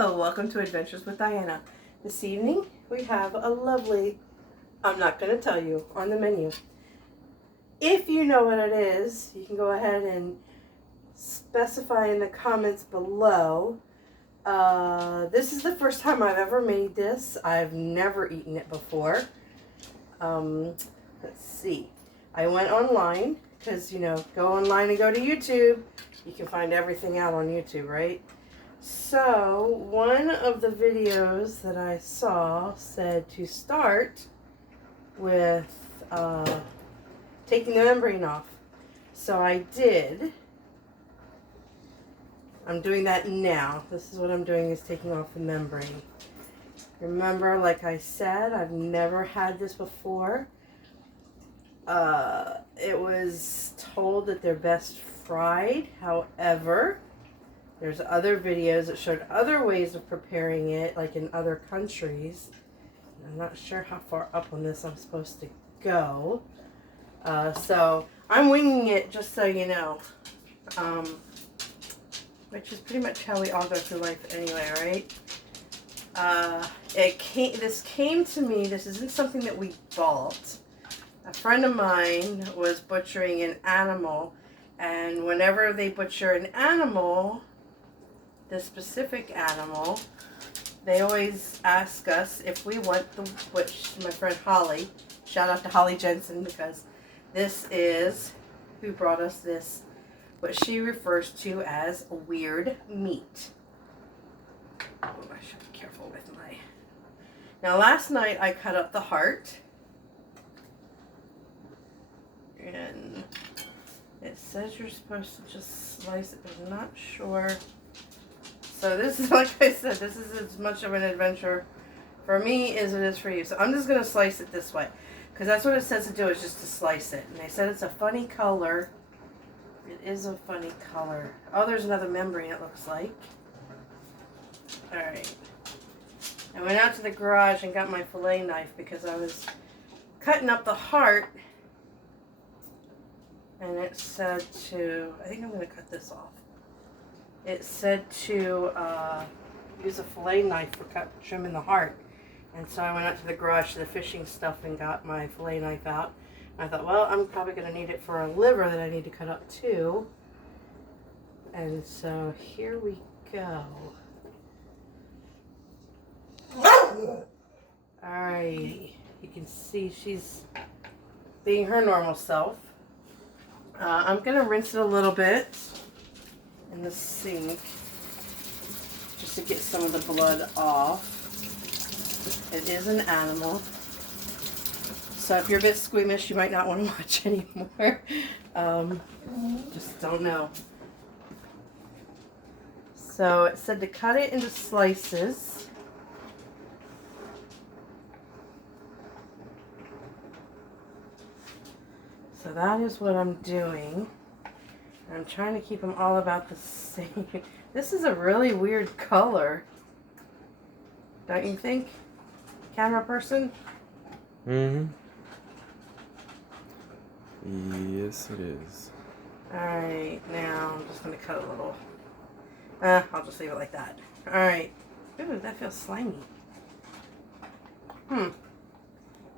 Hello, welcome to Adventures with Diana. This evening we have a lovely, I'm not going to tell you, on the menu. If you know what it is, you can go ahead and specify in the comments below. This is the first time I've ever made this. I've never eaten it before. Let's see. I went online because, go online and go to YouTube. You can find everything out on YouTube, right? So, one of the videos that I saw said to start with taking the membrane off. So I did. I'm doing that now. This is what I'm doing, is taking off the membrane. Remember, like I said, I've never had this before. It was told that they're best fried. However, there's other videos that showed other ways of preparing it, like in other countries. I'm not sure how far up on this I'm supposed to go. So I'm winging it, just so you know. Which is pretty much how we all go through life anyway, right? This came to me, this isn't something that we bought. A friend of mine was butchering an animal, and whenever they butcher an animal, this specific animal, they always ask us if we want which my friend Holly, shout out to Holly Jensen, because this is who brought us this, what she refers to as weird meat. Oh, I should be careful with my... Now last night I cut up the heart, and it says you're supposed to just slice it, but I'm not sure. So this is, like I said, this is as much of an adventure for me as it is for you. So I'm just going to slice it this way, because that's what it says to do, is just to slice it. And they said it's a funny color. It is a funny color. Oh, there's another membrane, it looks like. Alright. I went out to the garage and got my fillet knife because I was cutting up the heart. And it said to, I think I'm going to cut this off. It said to use a fillet knife for trimming the heart. And so I went out to the garage to the fishing stuff and got my fillet knife out. And I thought, well, I'm probably going to need it for a liver that I need to cut up too. And so here we go. Alright, you can see she's being her normal self. I'm going to rinse it a little bit in the sink just to get some of the blood off. It is an animal, so if you're a bit squeamish, you might not want to watch anymore. Just don't know. So it said to cut it into slices. So that is what I'm doing. I'm trying to keep them all about the same. This is a really weird color. Don't you think, camera person? Mm-hmm. Yes, it is. Alright, now I'm just going to cut a little. I'll just leave it like that. Alright. Ooh, that feels slimy.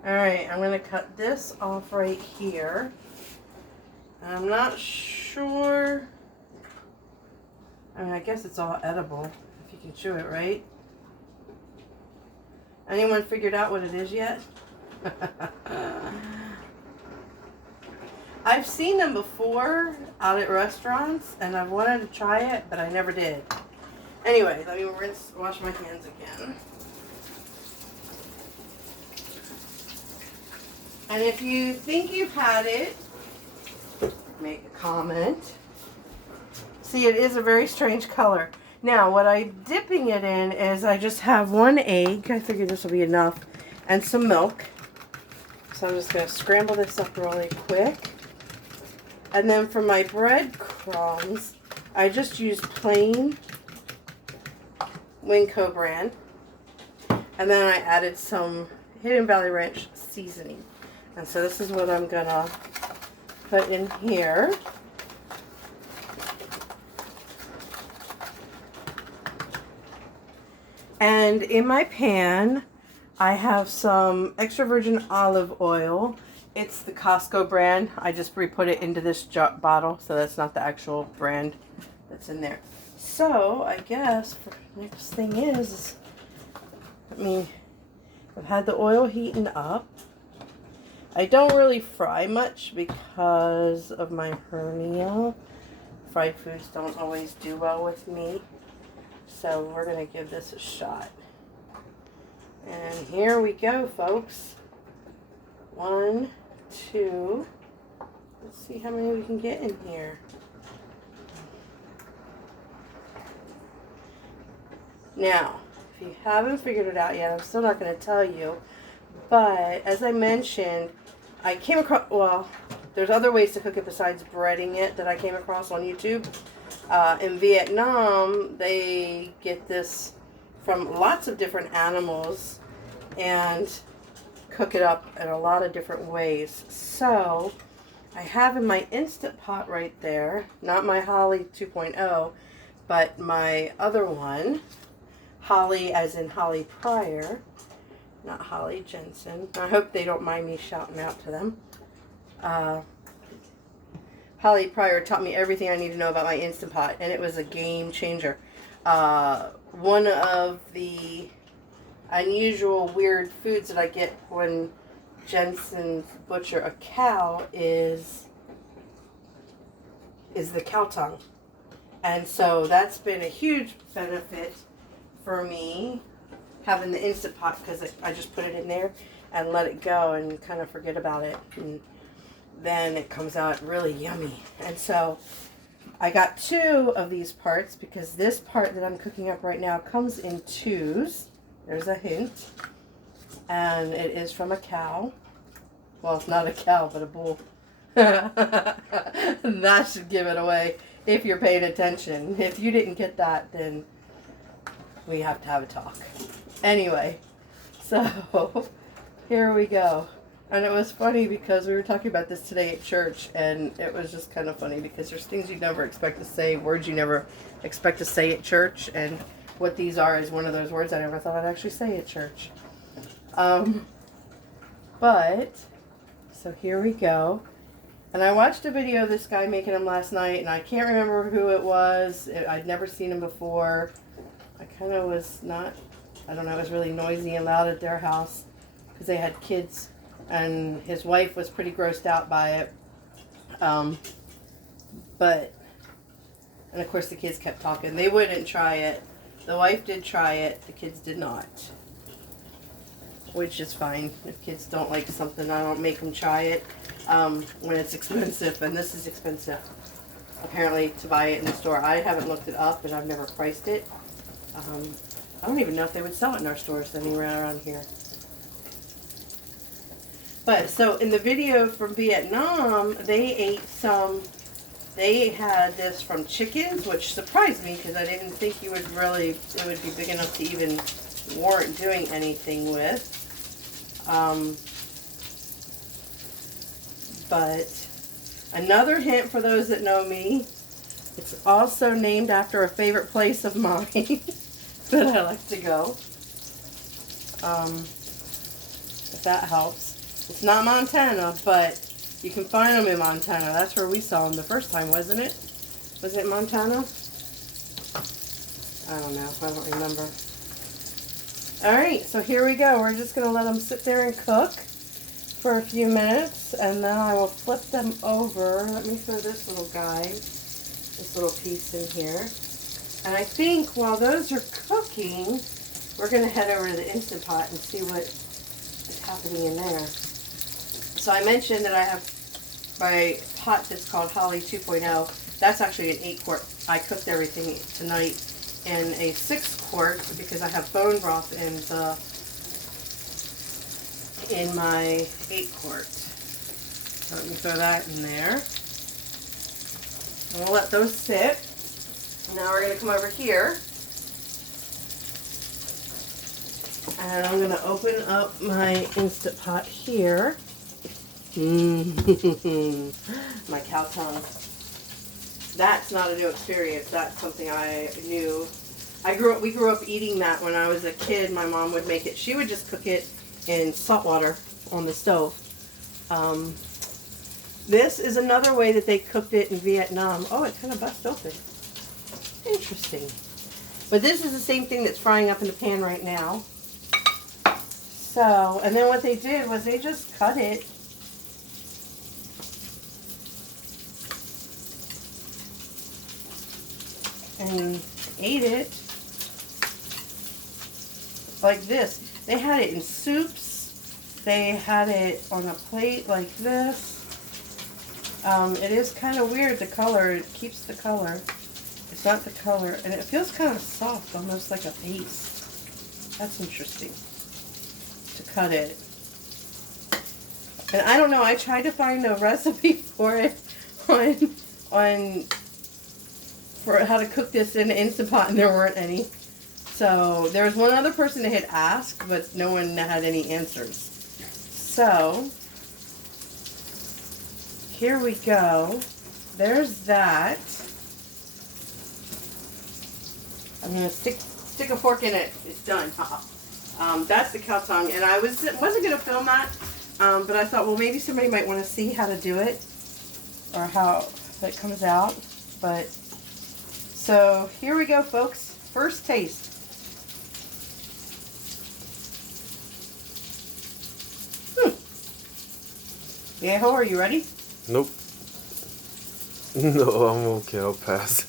Alright, I'm going to cut this off right here. I'm not sure. I mean, I guess it's all edible if you can chew it, right? Anyone figured out what it is yet? I've seen them before out at restaurants, and I've wanted to try it, but I never did. Anyway, let me wash my hands again. And if you think you've had it, make a comment. See, it is a very strange color. Now, what I'm dipping it in is I just have one egg. I figured this will be enough. And some milk. So I'm just going to scramble this up really quick. And then for my breadcrumbs, I just use plain Winco brand. And then I added some Hidden Valley Ranch seasoning. And so this is what I'm going to put in here. And in my pan, I have some extra virgin olive oil. It's the Costco brand. I just re-put it into this bottle, so that's not the actual brand that's in there. So I guess next thing is, I've had the oil heating up. I don't really fry much because of my hernia. Fried foods don't always do well with me. So we're going to give this a shot. And here we go, folks. 1, 2. Let's see how many we can get in here. Now, if you haven't figured it out yet, I'm still not going to tell you. But as I mentioned, I came across, well, there's other ways to cook it besides breading it that I came across on YouTube. In Vietnam, they get this from lots of different animals and cook it up in a lot of different ways. So I have in my Instant Pot right there, not my Holly 2.0, but my other one, Holly as in Holly Pryor, not Holly Jensen. I hope they don't mind me shouting out to them. Holly Pryor taught me everything I need to know about my Instant Pot, and it was a game changer. One of the unusual weird foods that I get when Jensen's butcher a cow is the cow tongue. And so that's been a huge benefit for me, having the Instant Pot, because I just put it in there and let it go and kind of forget about it. And then it comes out really yummy. And so I got 2 of these parts because this part that I'm cooking up right now comes in 2s. There's a hint. And it is from a cow. Well, it's not a cow, but a bull. That should give it away if you're paying attention. If you didn't get that, then we have to have a talk. Anyway, so here we go. And it was funny because we were talking about this today at church, and it was just kind of funny because there's things you never expect to say, words you never expect to say at church, and what these are is one of those words I never thought I'd actually say at church. But, so here we go. And I watched a video of this guy making them last night, and I can't remember who it was. I'd never seen him before. I kind of was not, I don't know, it was really noisy and loud at their house because they had kids, and his wife was pretty grossed out by it. And of course the kids kept talking. They wouldn't try it. The wife did try it. The kids did not. Which is fine. If kids don't like something, I don't make them try it when it's expensive. And this is expensive, apparently, to buy it in the store. I haven't looked it up, and I've never priced it. I don't even know if they would sell it in our stores anywhere around here. But, so, in the video from Vietnam, they had this from chickens, which surprised me because I didn't think it would be big enough to even warrant doing anything with. But another hint for those that know me, it's also named after a favorite place of mine that I like to go. If that helps. It's not Montana, but you can find them in Montana. That's where we saw them the first time, wasn't it? Was it Montana? I don't know. I don't remember. Alright, so here we go. We're just going to let them sit there and cook for a few minutes, and then I will flip them over. Let me throw this little guy, this little piece in here. And I think while those are cooking, we're going to head over to the Instant Pot and see what is happening in there. So I mentioned that I have my pot that's called Holly 2.0. That's actually an 8-quart. I cooked everything tonight in a 6-quart because I have bone broth in my 8-quart. So let me throw that in there. And we'll let those sit. Now we're going to come over here. And I'm going to open up my Instant Pot here. My cow tongue. That's not a new experience. That's something I knew We grew up eating that when I was a kid. My mom would make it. She would just cook it in salt water on the stove. This is another way that they cooked it in Vietnam. Oh, it kind of bust open. Interesting. But this is the same thing that's frying up in the pan right now. So, and then what they did was they just cut it. And ate it like this. They had it in soups. They had it on a plate like this. It is kind of weird, the color. It keeps the color. It's not the color. And it feels kind of soft, almost like a paste. That's interesting. To cut it. And I don't know, I tried to find a recipe for it for how to cook this in an Instant Pot, and there weren't any. So there was one other person that had asked, but no one had any answers. So here we go. There's that. I'm gonna stick a fork in it. It's done. That's the cow tongue, and I wasn't gonna film that, but I thought, well, maybe somebody might want to see how to do it or how it comes out. But so here we go, folks. First taste. Viejo, are you ready? Nope. No, I'm okay. I'll pass.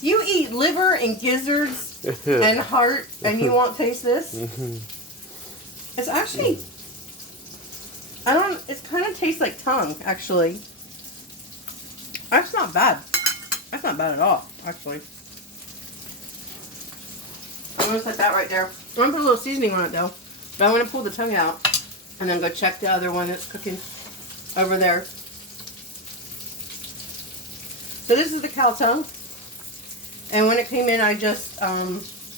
You eat liver and gizzards and heart, and you won't taste this? It's actually, it kind of tastes like tongue, actually. That's not bad. That's not bad at all, actually. I'm going to set that right there. I'm going to put a little seasoning on it, though. But I'm going to pull the tongue out and then go check the other one that's cooking over there. So this is the cow tongue. And when it came in, I just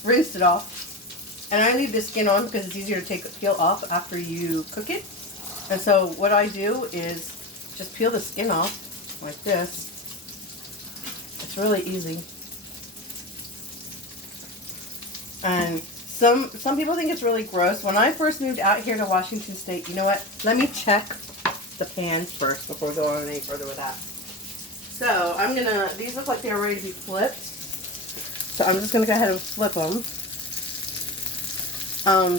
rinsed it off. And I leave the skin on because it's easier to peel off after you cook it. And so what I do is just peel the skin off like this. It's really easy. And some people think it's really gross. When I first moved out here to Washington State, you know what? Let me check the pans first before we go on any further with that. So I'm gonna, these look like they're ready to be flipped. So I'm just gonna go ahead and flip them.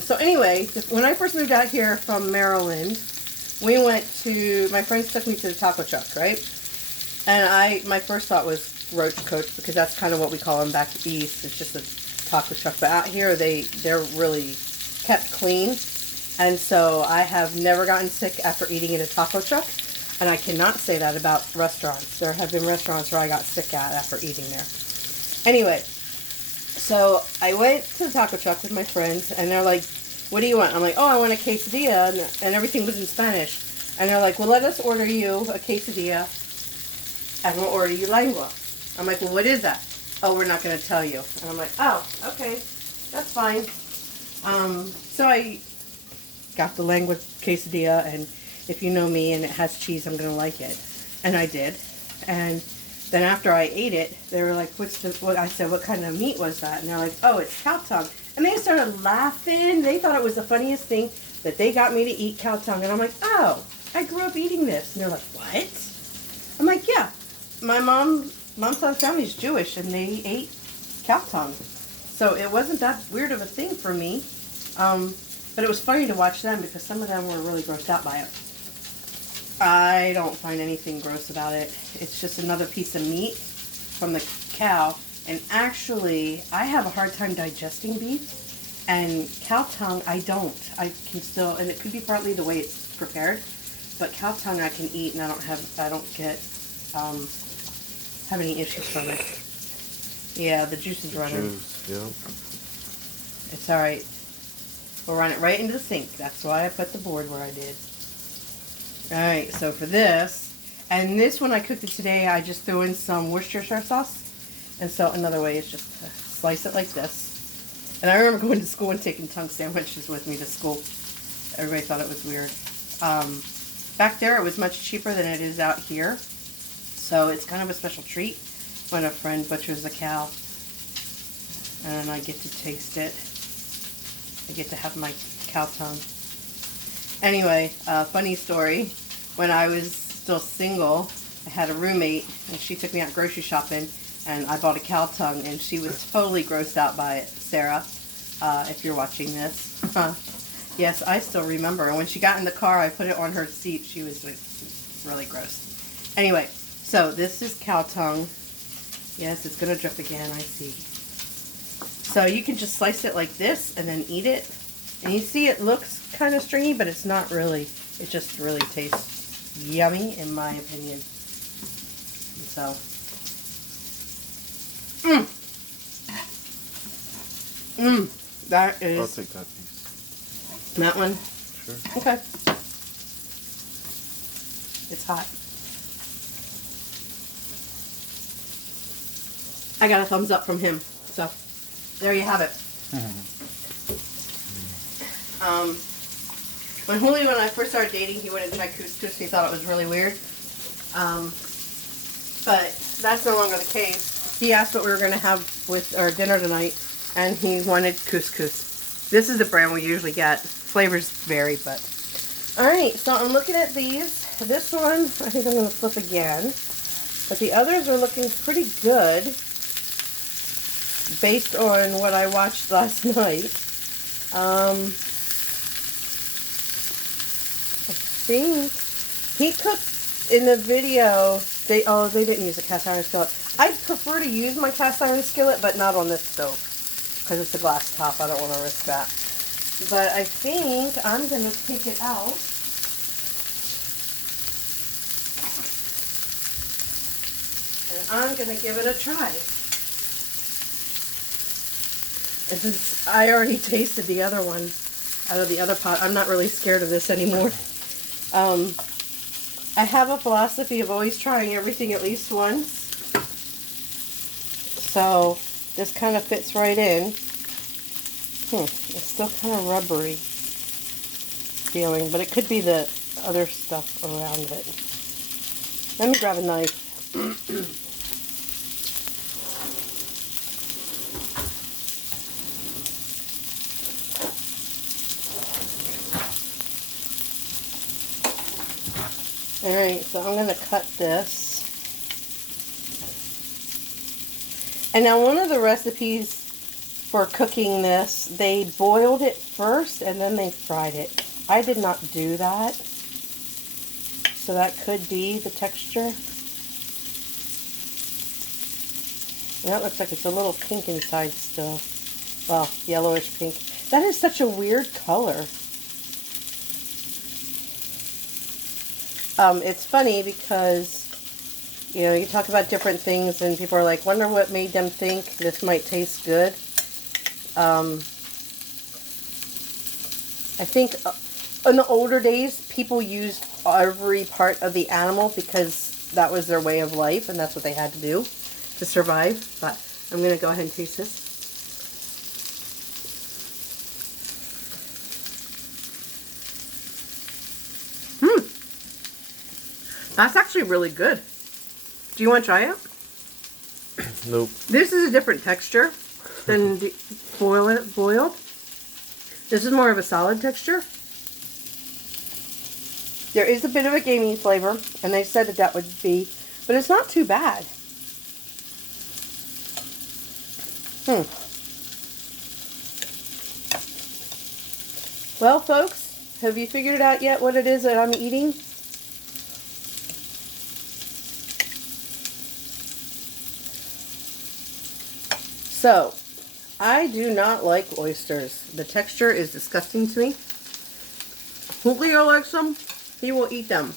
So anyway, when I first moved out here from Maryland, we went to, my friends took me to the taco truck, right? And my first thought was roach coach, because that's kind of what we call them back east. It's just a taco truck. But out here, they're really kept clean. And so I have never gotten sick after eating at a taco truck. And I cannot say that about restaurants. There have been restaurants where I got sick after eating there. Anyway, so I went to the taco truck with my friends, and they're like, what do you want? I'm like, oh, I want a quesadilla, and everything was in Spanish. And they're like, well, let us order you a quesadilla, and we'll order you lengua. I'm like, well, what is that? Oh, we're not going to tell you. And I'm like, oh, okay, that's fine. So I got the lengua quesadilla, and if you know me and it has cheese, I'm going to like it. And I did. And then after I ate it, they were like, I said, what kind of meat was that? And they're like, oh, it's cow tongue. And they started laughing. They thought it was the funniest thing that they got me to eat cow tongue. And I'm like, oh, I grew up eating this. And they're like, what? I'm like, yeah. My mom's side of the family is Jewish, and they ate cow tongue. So it wasn't that weird of a thing for me. But it was funny to watch them because some of them were really grossed out by it. I don't find anything gross about it. It's just another piece of meat from the cow. And actually, I have a hard time digesting beef. And cow tongue, I don't. I can still, and it could be partly the way it's prepared. But cow tongue I can eat, and I don't have any issues from it. Yeah, the juice is running. Juice, yeah. It's all right. We'll run it right into the sink. That's why I put the board where I did. All right, so for this, and this one I cooked it today, I just threw in some Worcestershire sauce. And so another way is just to slice it like this. And I remember going to school and taking tongue sandwiches with me to school. Everybody thought it was weird. Back there, it was much cheaper than it is out here. So it's kind of a special treat when a friend butchers a cow. and I get to taste it. I get to have my cow tongue. Anyway, funny story. When I was still single, I had a roommate, and she took me out grocery shopping, and I bought a cow tongue, and she was totally grossed out by it. Sarah, if you're watching this. Yes, I still remember. And when she got in the car, I put it on her seat. She was really gross. Anyway, so this is cow tongue. Yes, it's going to drip again, I see. So you can just slice it like this and then eat it. And you see it looks kind of stringy, but it's not really. It just really tastes yummy, in my opinion. And so, that is... I'll take that piece. That one? Sure. Okay. It's hot. I got a thumbs up from him. So, there you have it. When Julio and I first started dating, he wouldn't try couscous. He thought it was really weird. But that's no longer the case. He asked what we were going to have with our dinner tonight, and he wanted couscous. This is the brand we usually get. Flavors vary, but... Alright, so I'm looking at these. This one, I think I'm going to flip again. But the others are looking pretty good, based on what I watched last night. I think he cooked in the video. They didn't use a cast iron skillet. I prefer to use my cast iron skillet, but not on this stove because it's a glass top. I don't want to risk that. But I think I'm going to take it out. And I'm going to give it a try. And since I already tasted the other one out of the other pot, I'm not really scared of this anymore. I have a philosophy of always trying everything at least once. So this kind of fits right in. It's still kind of rubbery feeling, but it could be the other stuff around it. Let me grab a knife. Alright, so I'm going to cut this. And now one of the recipes for cooking this, they boiled it first and then they fried it. I did not do that. So that could be the texture. And that looks like it's a little pink inside still. Well, yellowish pink. That is such a weird color. It's funny because, you know, you talk about different things and people are like, wonder what made them think this might taste good. I think in the older days, people used every part of the animal because that was their way of life and that's what they had to do to survive. But I'm going to go ahead and taste this. That's actually really good. Do you want to try it? Nope. This is a different texture than boiled. This is more of a solid texture. There is a bit of a gamey flavor, and they said that would be, but it's not too bad. Well, folks, have you figured it out yet what it is that I'm eating? So, I do not like oysters. The texture is disgusting to me. Julio likes them. He will eat them.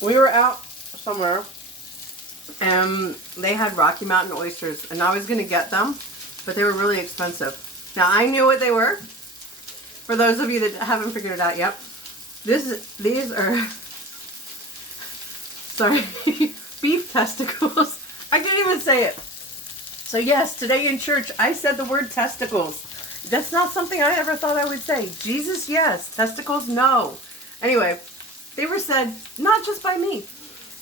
We were out somewhere and they had Rocky Mountain oysters and I was going to get them, but they were really expensive. Now, I knew what they were. For those of you that haven't figured it out yet, these are, sorry, beef testicles. I can't even say it. So yes, today in church, I said the word testicles. That's not something I ever thought I would say. Jesus, yes. Testicles, no. Anyway, they were said, not just by me.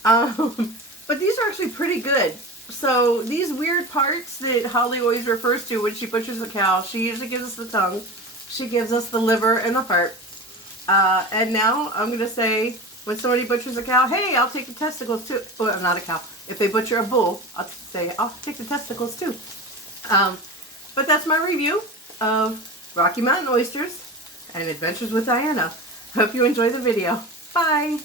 But these are actually pretty good. So these weird parts that Holly always refers to when she butchers a cow, she usually gives us the tongue, she gives us the liver and the heart. And now I'm going to say, when somebody butchers a cow, hey, I'll take the testicles too. Well, not a cow. If they butcher a bull, I'll say, I'll take the testicles too. But that's my review of Rocky Mountain oysters and Adventures with Diana. Hope you enjoy the video. Bye!